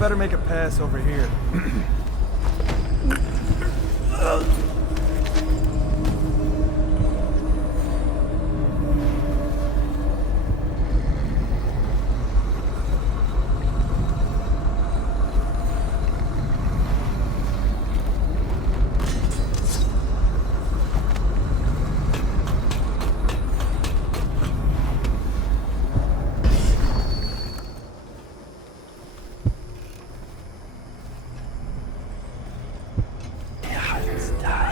better make a pass over here. Die.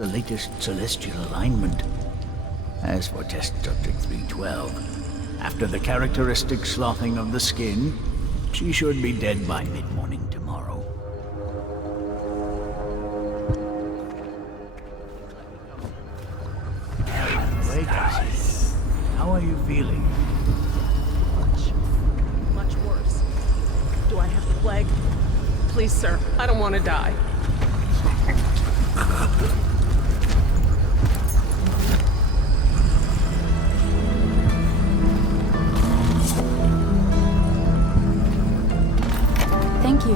the latest celestial alignment. As for test subject 312, after the characteristic sloughing of the skin, she should be dead by mid-morning tomorrow. Wait, Cassie. How are you feeling? Much worse. Do I have the plague? Please, sir, I don't want to die. Thank you,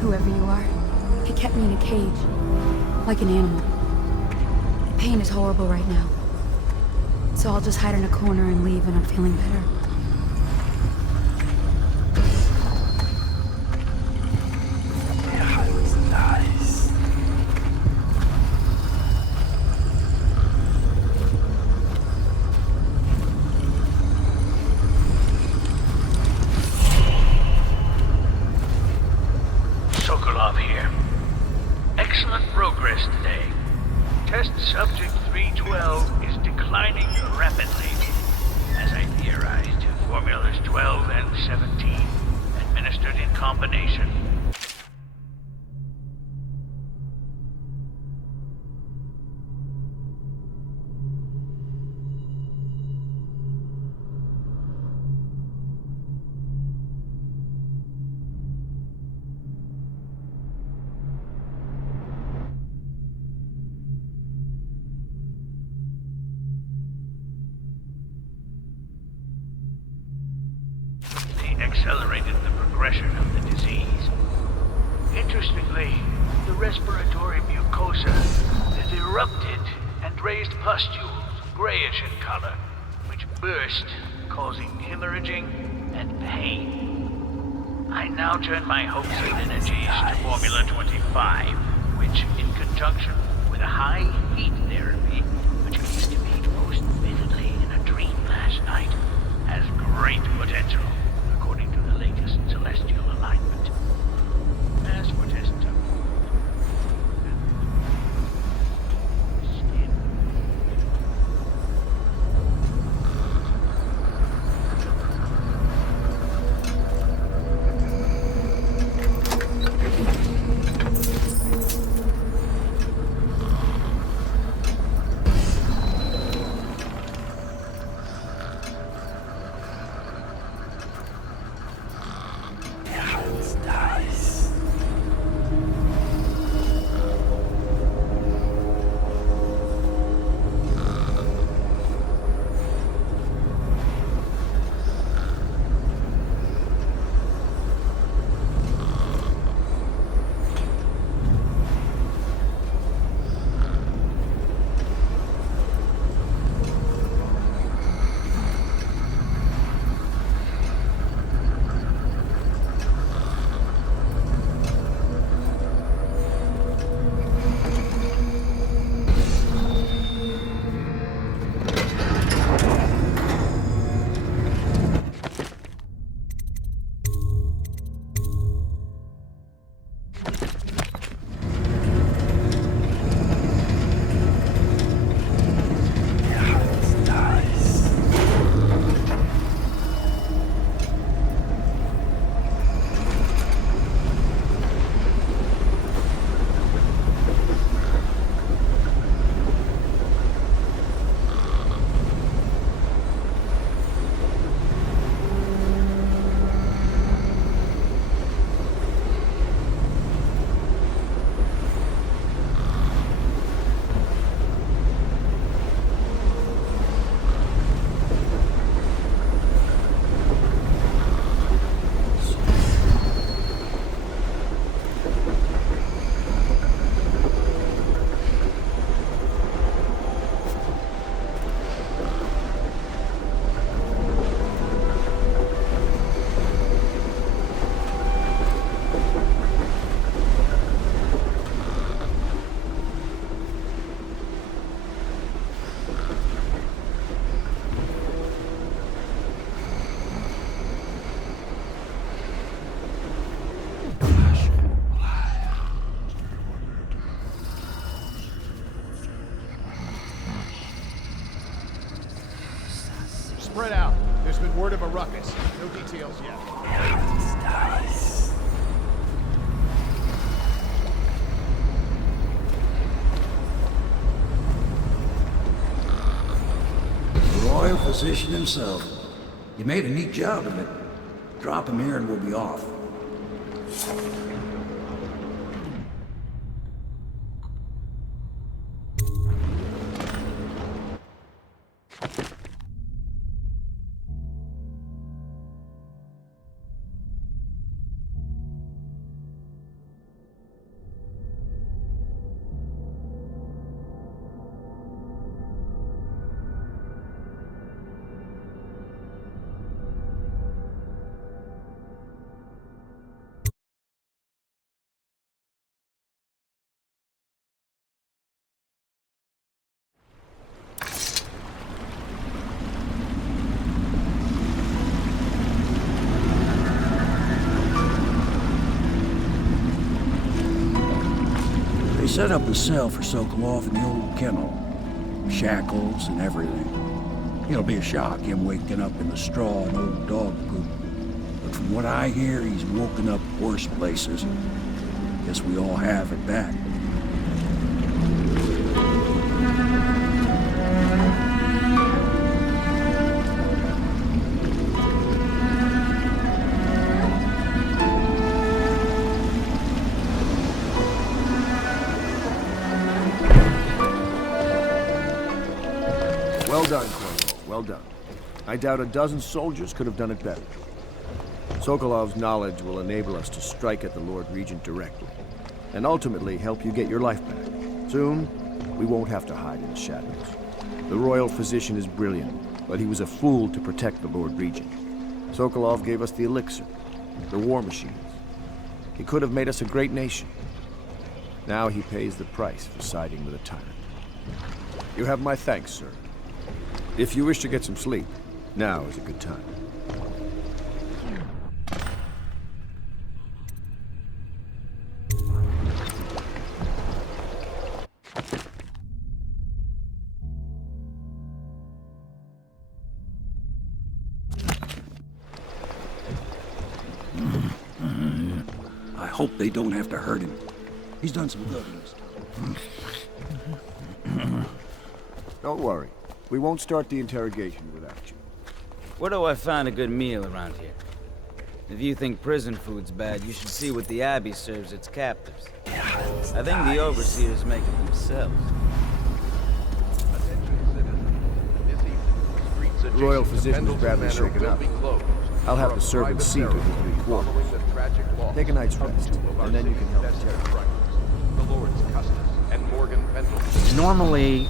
whoever you are. He kept me in a cage, like an animal. Pain is horrible right now. So I'll just hide in a corner and leave when I'm feeling better. Here. Excellent progress today. Test subject 312 is declining rapidly. As I theorized, formulas 12 and 17, administered in combination. Accelerated the progression of the disease. Interestingly, the respiratory mucosa has erupted and raised pustules, grayish in color, which burst, causing hemorrhaging and pain. I now turn my hopes and energies to Formula 25, which, in conjunction with a high heat therapy, which I used to meet most vividly in a dream last night, has great potential. Celestial alignment. As for test Spread out. There's been word of a ruckus. No details yet. The royal physician himself. You made a neat job of it. Drop him here and we'll be off. They set up a cell for Sokolov in the old kennel. Shackles and everything. It'll be a shock, him waking up in the straw and old dog poop. But from what I hear, he's woken up worse places. Guess we all have at that. Well done, Cornwall. Well done. I doubt a dozen soldiers could have done it better. Sokolov's knowledge will enable us to strike at the Lord Regent directly, and ultimately help you get your life back. Soon, we won't have to hide in the shadows. The royal physician is brilliant, but he was a fool to protect the Lord Regent. Sokolov gave us the elixir, the war machines. He could have made us a great nation. Now he pays the price for siding with a tyrant. You have my thanks, sir. If you wish to get some sleep, now is a good time. I hope they don't have to hurt him. He's done some good in this. Don't worry. We won't start the interrogation without you. Where do I find a good meal around here? If you think prison food's bad, you should see what the Abbey serves its captives. I think the overseers make it themselves. The royal physician is badly shaken up. I'll have the servants see to his new quarters. Take a night's rest, and then you can help the terror. The Lord's Custom and Morgan Pendleton. Normally,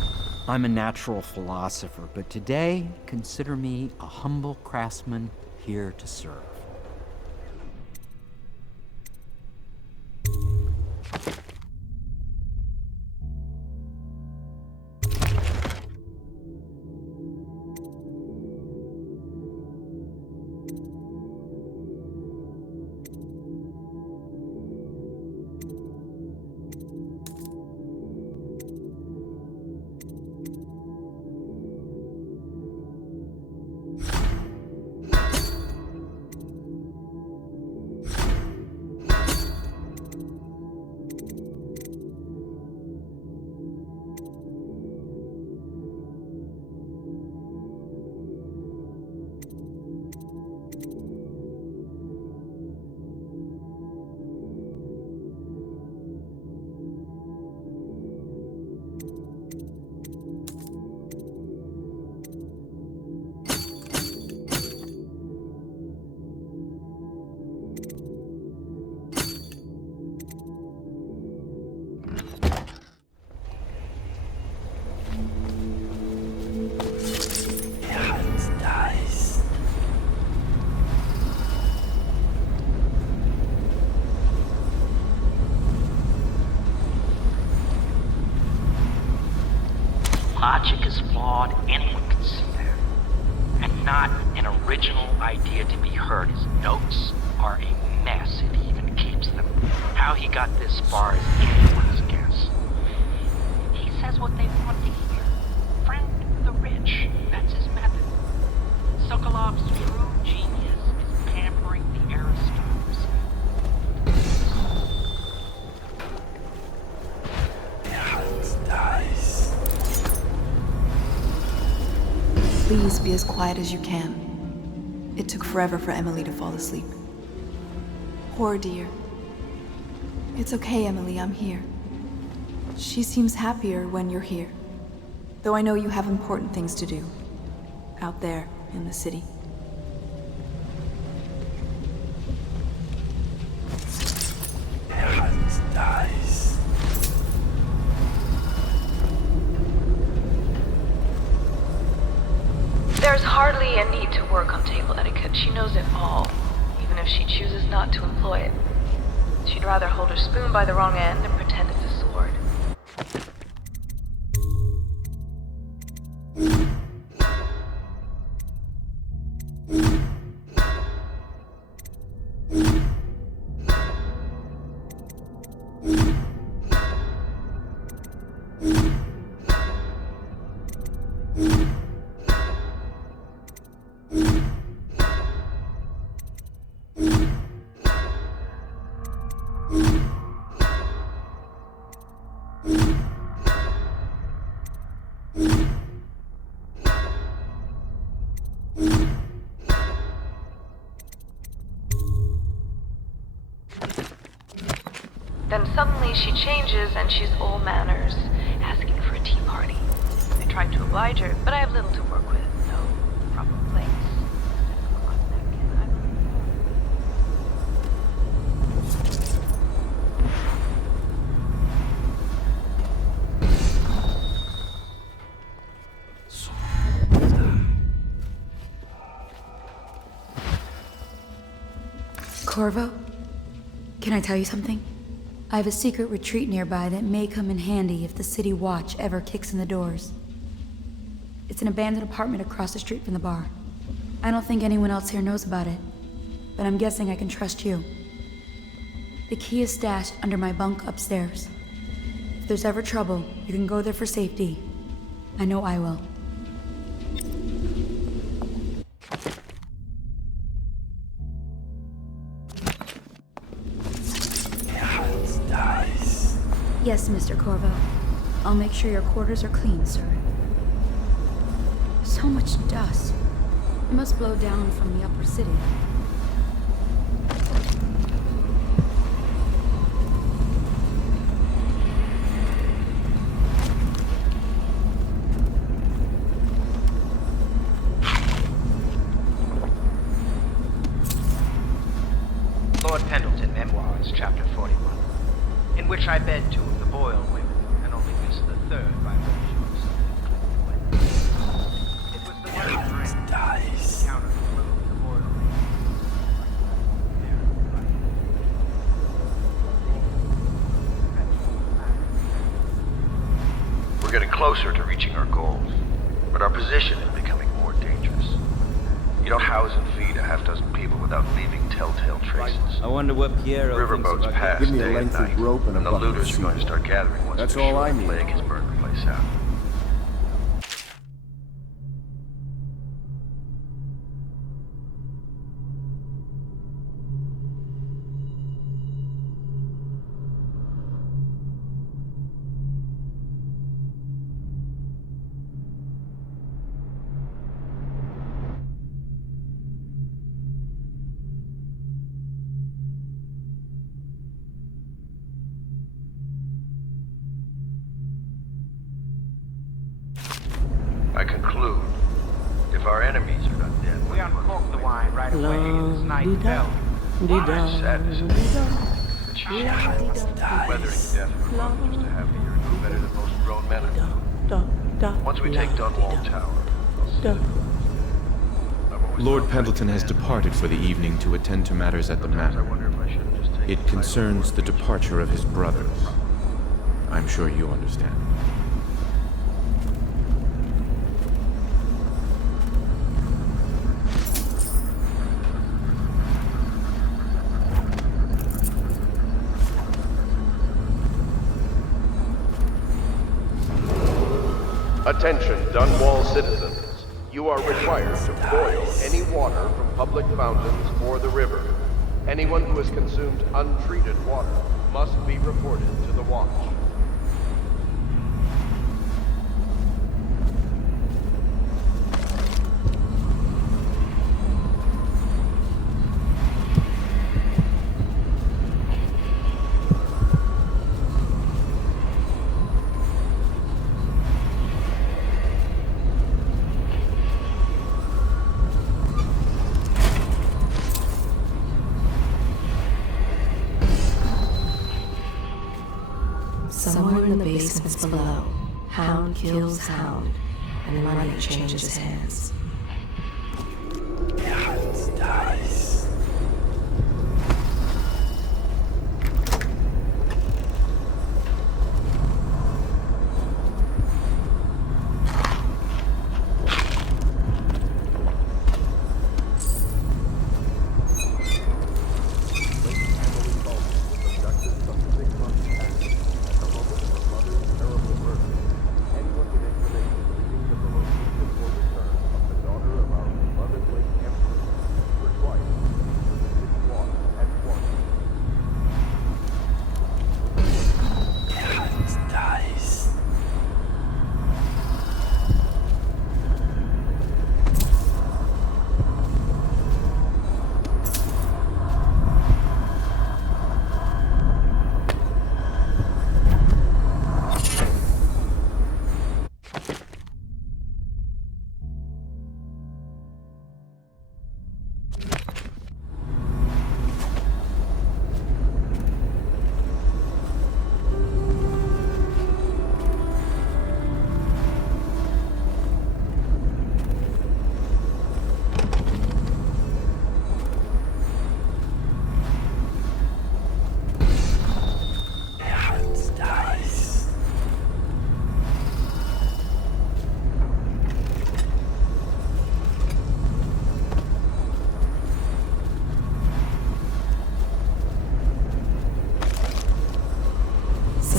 I'm a natural philosopher, but today, consider me a humble craftsman here to serve. Logic is flawed, anyone can see that. And not an original idea to be heard. His notes are a mess if he even keeps them. How he got this far is anyone's guess. He says what they want to hear. Friend the rich. That's his method. Please be as quiet as you can. It took forever for Emily to fall asleep. Poor dear. It's okay, Emily, I'm here. She seems happier when you're here. Though I know you have important things to do. Out there, in the city. There's hardly a need to work on table etiquette. She knows it all, even if she chooses not to employ it. She'd rather hold her spoon by the wrong end and pretend it's a sword. Then suddenly she changes and she's all manners, asking for a tea party. I tried to oblige her, but I have little to work with. No proper place. Corvo, can I tell you something? I have a secret retreat nearby that may come in handy if the city watch ever kicks in the doors. It's an abandoned apartment across the street from the bar. I don't think anyone else here knows about it, but I'm guessing I can trust you. The key is stashed under my bunk upstairs. If there's ever trouble, you can go there for safety. I know I will. Yes, Mr. Corvo. I'll make sure your quarters are clean, sir. So much dust. It must blow down from the upper city. Lord Pendleton, Memoirs, Chapter 41, in which I bed two of the Boyle women and only missed the third by virtue of something It was the one who encountered the clue of the Boyle lady. We're getting closer to reaching our goals, but our position is becoming more dangerous. You don't house and feed a half-dozen people without leaving telltale traces. I wonder what Piero Riverboats thinks about pass Give me a day and length of night, rope and a the bucket of looters are going to seaweed. start gathering once That's they're all sure I the need. plague has burned the place out. I conclude, if our enemies are not dead, We uncorked the wine right away as night fell. sadness and but she weathering death for monsters to have here no better than most grown men are. Once we take Dunwall Tower, I'll see Lord Pendleton has departed for the evening to attend to matters at the manor. It concerns the departure of his brothers. I'm sure you understand. Attention, Dunwall citizens. You are required to boil any water from public fountains or the river. Anyone who has consumed untreated water must be reported to the watch. happens below. Hound kills hound, and money changes hands.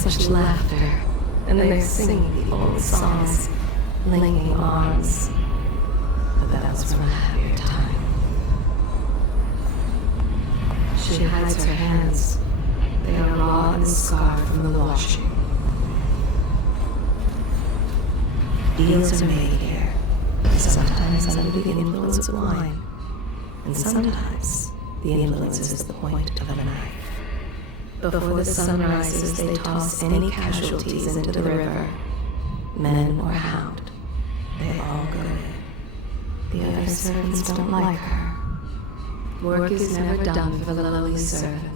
Such laughter, and they're singing the old songs, linking arms. But that was from a happier time. She hides her hands. They are raw and scarred from the washing. Deals are made here, sometimes under the influence of wine, and sometimes the influence is the point of a knife. Before the sun rises, they toss any casualties into the river, men or hound. They all go in. The other servants don't like her. Work is never done for the lowly servant.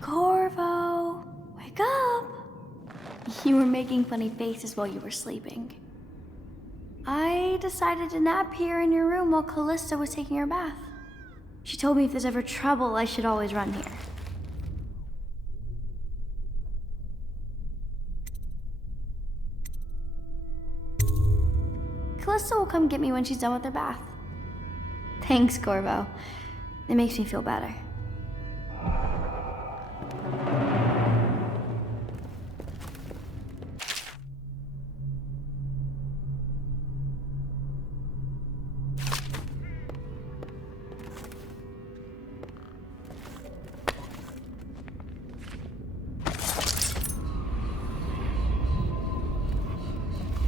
Corvo, wake up! You were making funny faces while you were sleeping. I decided to nap here in your room while Callista was taking her bath. She told me if there's ever trouble, I should always run here. Callista will come get me when she's done with her bath. Thanks, Corvo. It makes me feel better.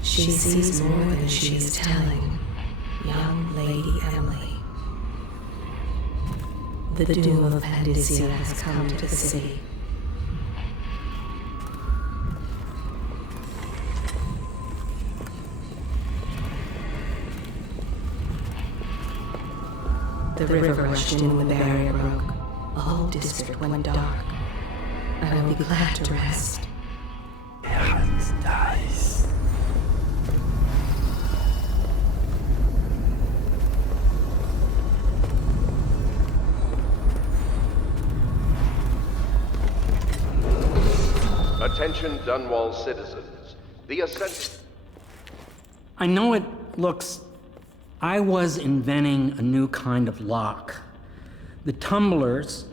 She sees more than she is telling. Young Lady Emily. The doom of Pandysia has come to the city. The river rushed in when the barrier broke. A whole district went dark. I will be glad to rest. Attention Dunwall citizens. The ascent... I know it looks... I was inventing a new kind of lock. The tumblers,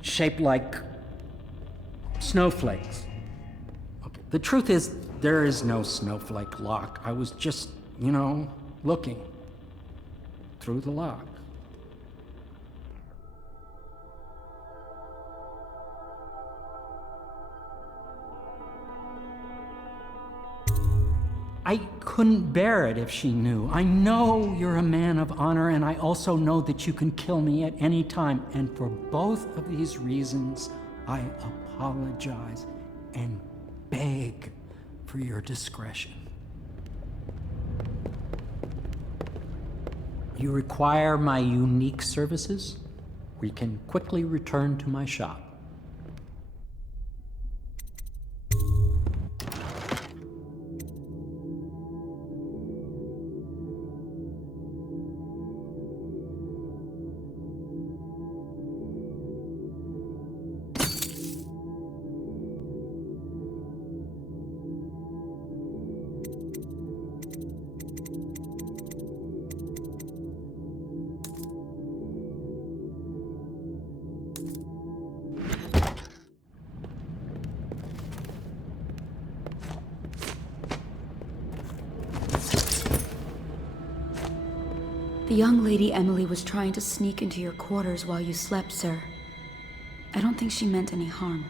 shaped like snowflakes. Okay. The truth is, there is no snowflake lock. I was just, looking through the lock. I couldn't bear it if she knew. I know you're a man of honor, and I also know that you can kill me at any time. And for both of these reasons, I apologize and beg for your discretion. You require my unique services? We can quickly return to my shop. The young lady Emily was trying to sneak into your quarters while you slept, sir. I don't think she meant any harm.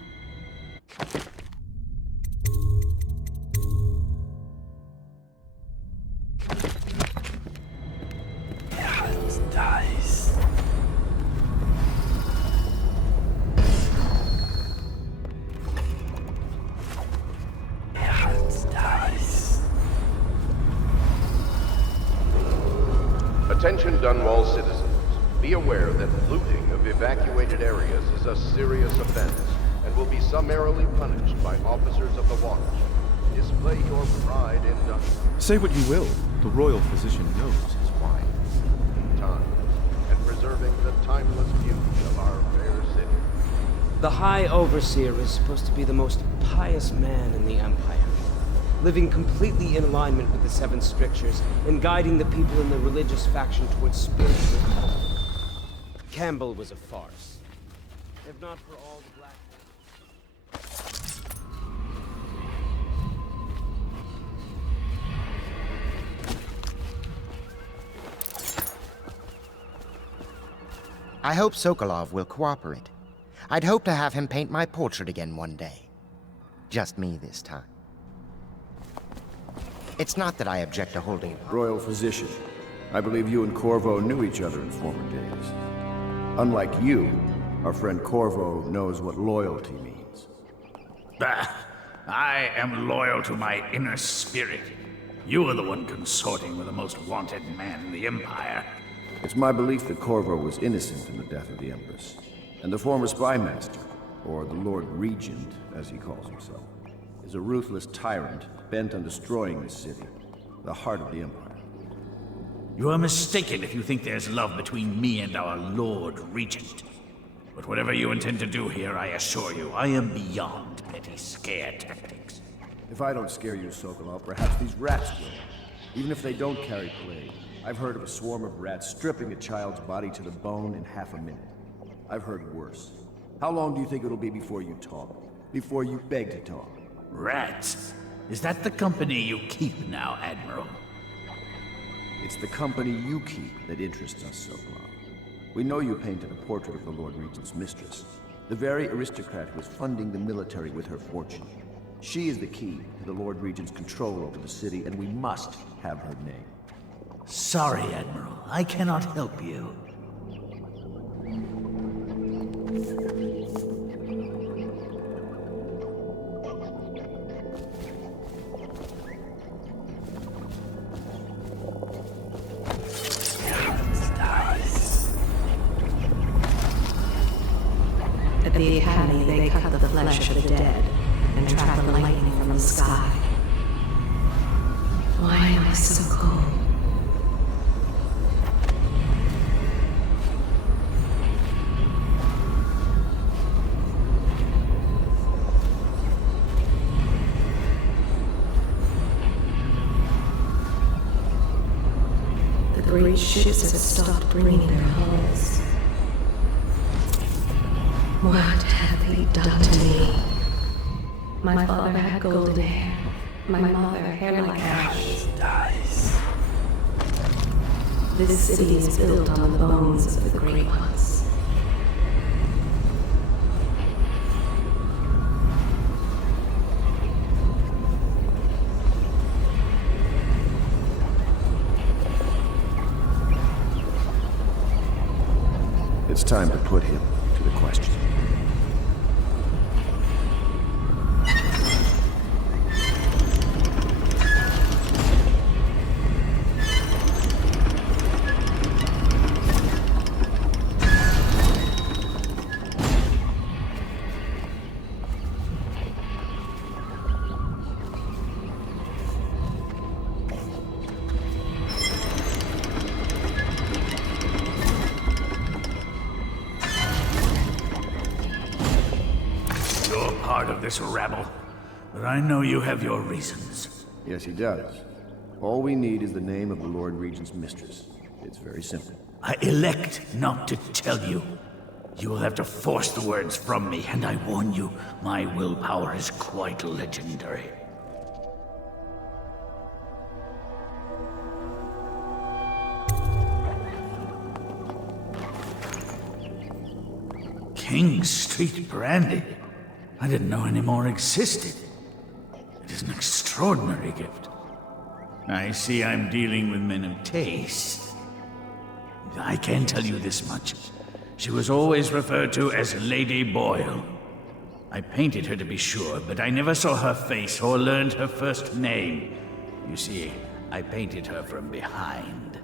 Attention Dunwall citizens. Be aware that looting of evacuated areas is a serious offense and will be summarily punished by officers of the watch. Display your pride in justice. Say what you will, the royal physician knows his wine. Time, and preserving the timeless beauty of our fair city. The High Overseer is supposed to be the most pious man in the Empire, living completely in alignment with the Seven Strictures and guiding the people in the religious faction towards spiritual health. Campbell was a farce. If not for all the black... I hope Sokolov will cooperate. I'd hope to have him paint my portrait again one day. Just me this time. It's not that I object to holding it. Royal Physician, I believe you and Corvo knew each other in former days. Unlike you, our friend Corvo knows what loyalty means. Bah! I am loyal to my inner spirit. You are the one consorting with the most wanted man in the Empire. It's my belief that Corvo was innocent in the death of the Empress, and the former spy master, or the Lord Regent, as he calls himself, is a ruthless tyrant bent on destroying this city, the heart of the Empire. You are mistaken if you think there's love between me and our Lord Regent. But whatever you intend to do here, I assure you, I am beyond petty scare tactics. If I don't scare you, Sokolov, perhaps these rats will. Even if they don't carry plague, I've heard of a swarm of rats stripping a child's body to the bone in half a minute. I've heard worse. How long do you think it'll be before you talk? Before you beg to talk? Rats? Is that the company you keep now, Admiral? It's the company you keep that interests us, Sokolov. We know you painted a portrait of the Lord Regent's mistress, the very aristocrat who is funding the military with her fortune. She is the key to the Lord Regent's control over the city, and we must have her name. Sorry, Admiral. I cannot help you. the flesh of the dead and trap the lightning from the sky. Why am I so cold? The great ships have stopped bringing their hulls. What have they done to me? My father had golden hair. My mother, hair like ash. This city is built on the bones of the great ones. It's time to put him to the question. Part of this rabble, but I know you have your reasons. Yes, he does. All we need is the name of the Lord Regent's mistress. It's very simple. I elect not to tell you. You will have to force the words from me, and I warn you, my willpower is quite legendary. King Street brandy? I didn't know any more existed. It is an extraordinary gift. I see I'm dealing with men of taste. I can tell you this much. She was always referred to as Lady Boyle. I painted her to be sure, but I never saw her face or learned her first name. You see, I painted her from behind.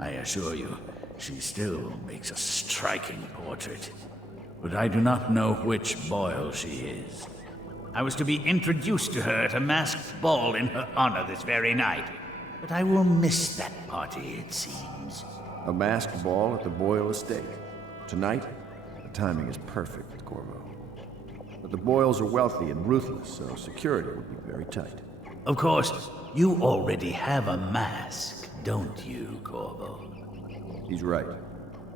I assure you, she still makes a striking portrait. But I do not know which Boyle she is. I was to be introduced to her at a masked ball in her honor this very night. But I will miss that party, it seems. A masked ball at the Boyle estate. Tonight? The timing is perfect, Corvo. But the Boyles are wealthy and ruthless, so security would be very tight. Of course, you already have a mask, don't you, Corvo? He's right.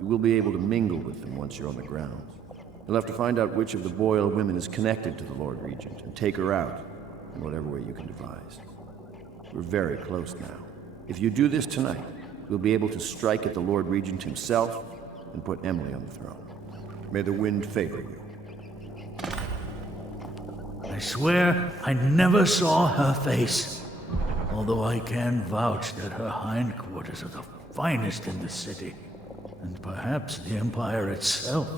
You will be able to mingle with them once you're on the grounds. You'll have to find out which of the Boyle women is connected to the Lord Regent and take her out in whatever way you can devise. We're very close now. If you do this tonight, you'll be able to strike at the Lord Regent himself and put Emily on the throne. May the wind favor you. I swear I never saw her face. Although I can vouch that her hindquarters are the finest in the city, and perhaps the Empire itself.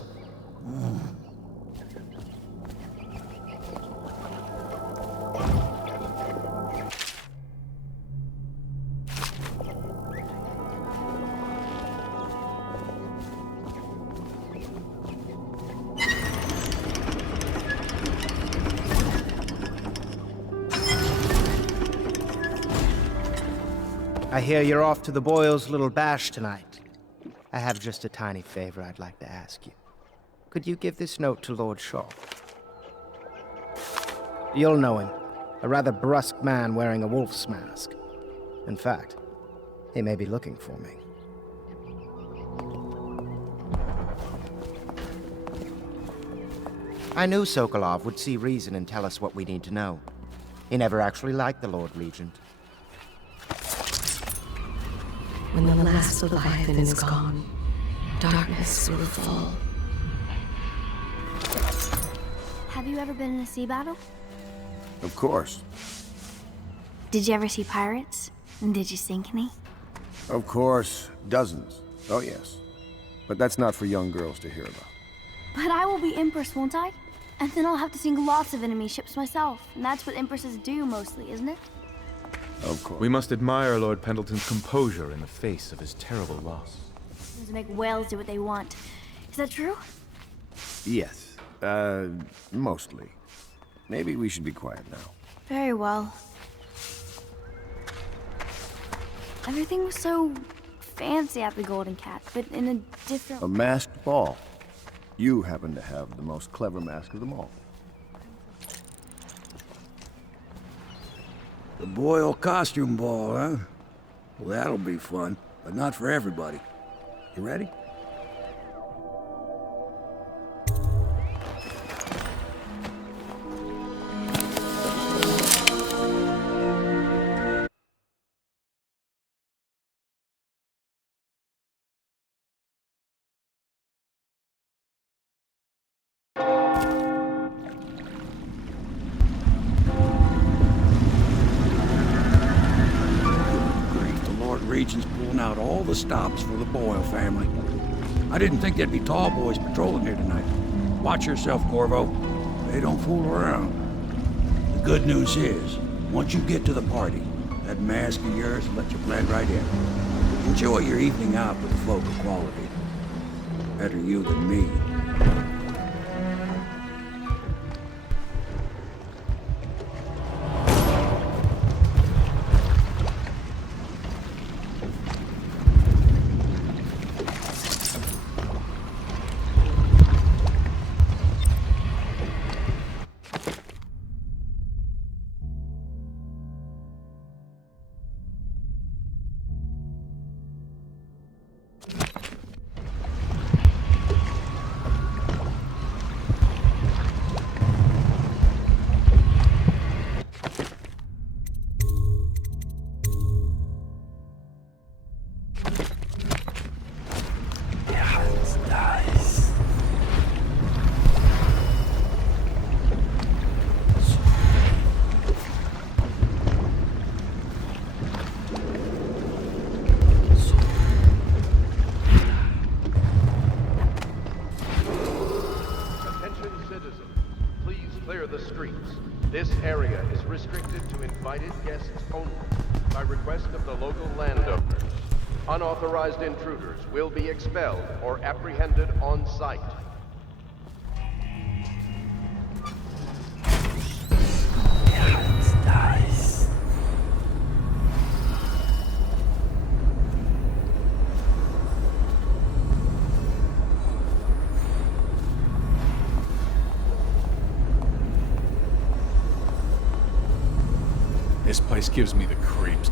I hear you're off to the Boyles' little bash tonight. I have just a tiny favor I'd like to ask you. Could you give this note to Lord Shaw? You'll know him. A rather brusque man wearing a wolf's mask. In fact, he may be looking for me. I knew Sokolov would see reason and tell us what we need to know. He never actually liked the Lord Regent. When the last Leviathan is gone, darkness will fall. Have you ever been in a sea battle? Of course. Did you ever see pirates? And did you sink any? Of course. Dozens. Oh, yes. But that's not for young girls to hear about. But I will be Empress, won't I? And then I'll have to sink lots of enemy ships myself. And that's what Empresses do mostly, isn't it? Of course. We must admire Lord Pendleton's composure in the face of his terrible loss. To make whales do what they want. Is that true? Yes. Mostly. Maybe we should be quiet now. Very well. Everything was so fancy at the Golden Cat, but in a different... A masked ball. You happen to have the most clever mask of them all. The Boyle costume ball, huh? Well, that'll be fun, but not for everybody. You ready? Regent's pulling out all the stops for the Boyle family. I didn't think there'd be tall boys patrolling here tonight. Watch yourself, Corvo. They don't fool around. The good news is, once you get to the party, that mask of yours will let you blend right in. Enjoy your evening out with the folk of quality. Better you than me. This area is restricted to invited guests only, by request of the local landowners. Unauthorized intruders will be expelled or apprehended on site. This place gives me the creeps.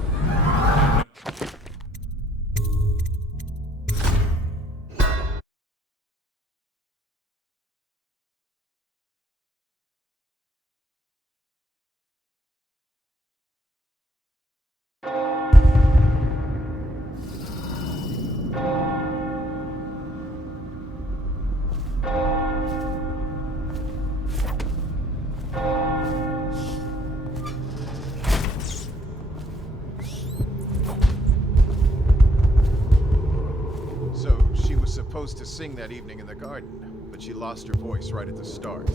Supposed to sing that evening in the garden, but she lost her voice right at the start.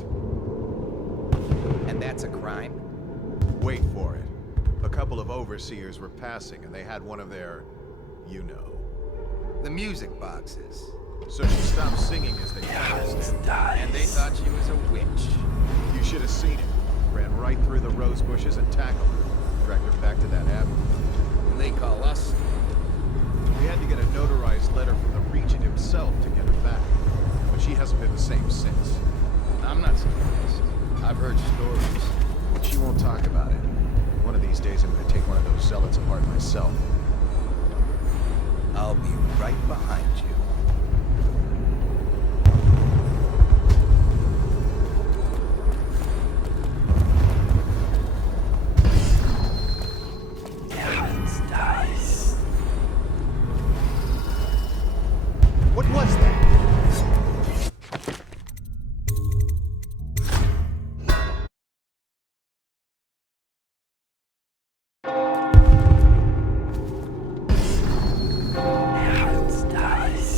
And that's a crime? Wait for it. A couple of overseers were passing and they had one of their, you know. The music boxes. So she stopped singing as they passed. And they thought she was a witch. You should have seen it. Ran right through the rose bushes and tackled her. Dragged her back to that abbey. And they call us? We had to get a notarized letter from the Regent himself to get her back. But she hasn't been the same since. I'm not surprised. I've heard stories. She won't talk about it. One of these days I'm gonna take one of those zealots apart myself. I'll be right behind you. What was that? Dice.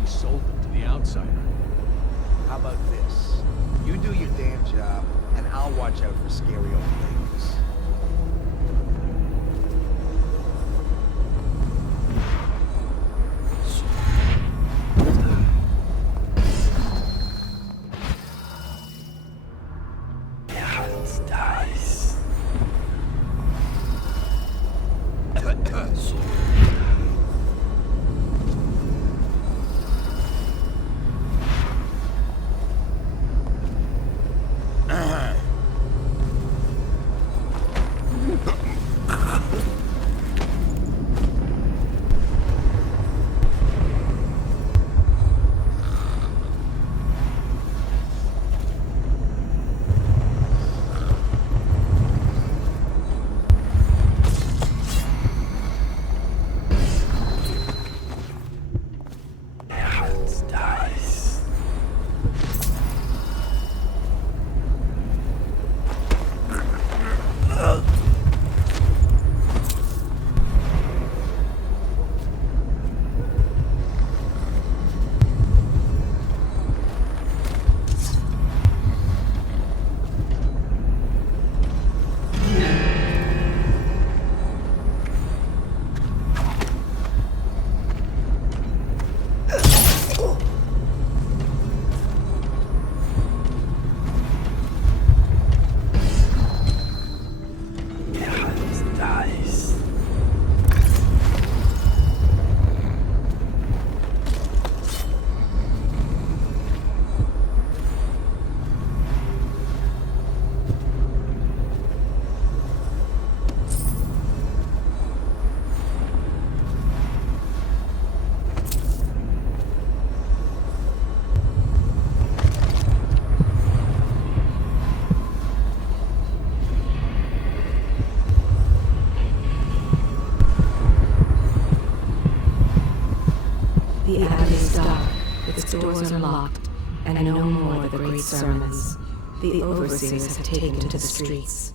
she sold them to the outsider. How about this? You do your damn job, and I'll watch out for scary old ladies. The abbey is dark, its doors are locked, and no more the great sermons. The overseers have taken to the streets.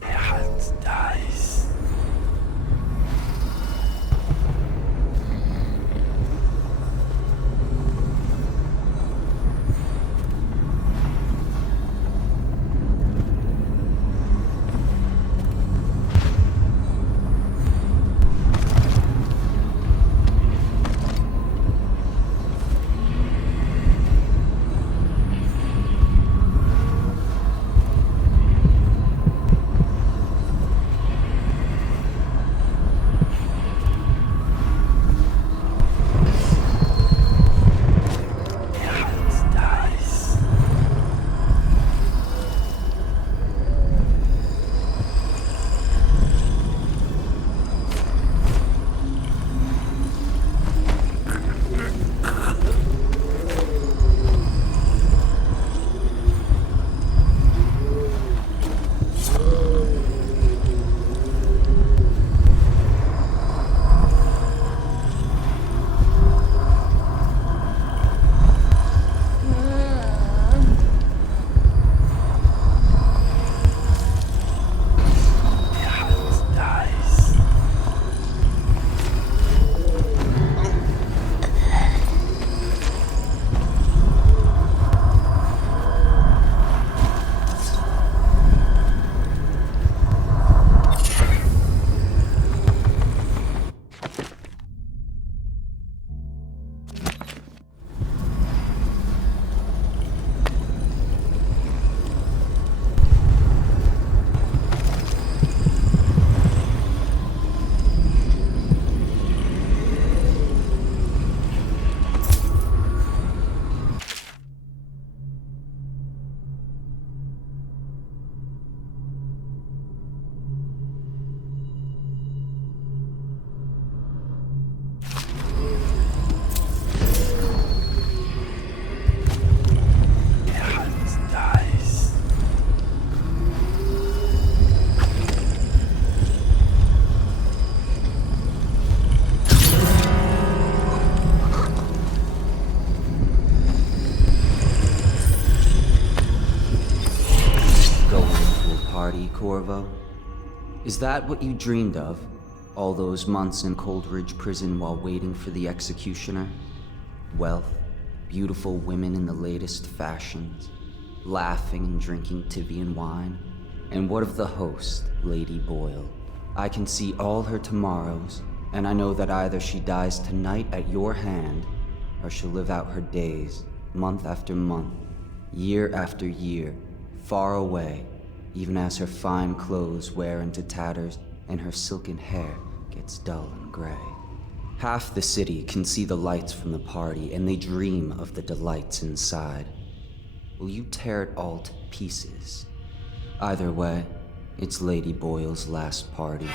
Corvo? Is that what you dreamed of? All those months in Coldridge Prison while waiting for the executioner? Wealth, beautiful women in the latest fashions, laughing and drinking Tivian wine? And what of the host, Lady Boyle? I can see all her tomorrows, and I know that either she dies tonight at your hand, or she'll live out her days, month after month, year after year, far away, even as her fine clothes wear into tatters and her silken hair gets dull and gray. Half the city can see the lights from the party, and they dream of the delights inside. Will you tear it all to pieces? Either way, it's Lady Boyle's last party.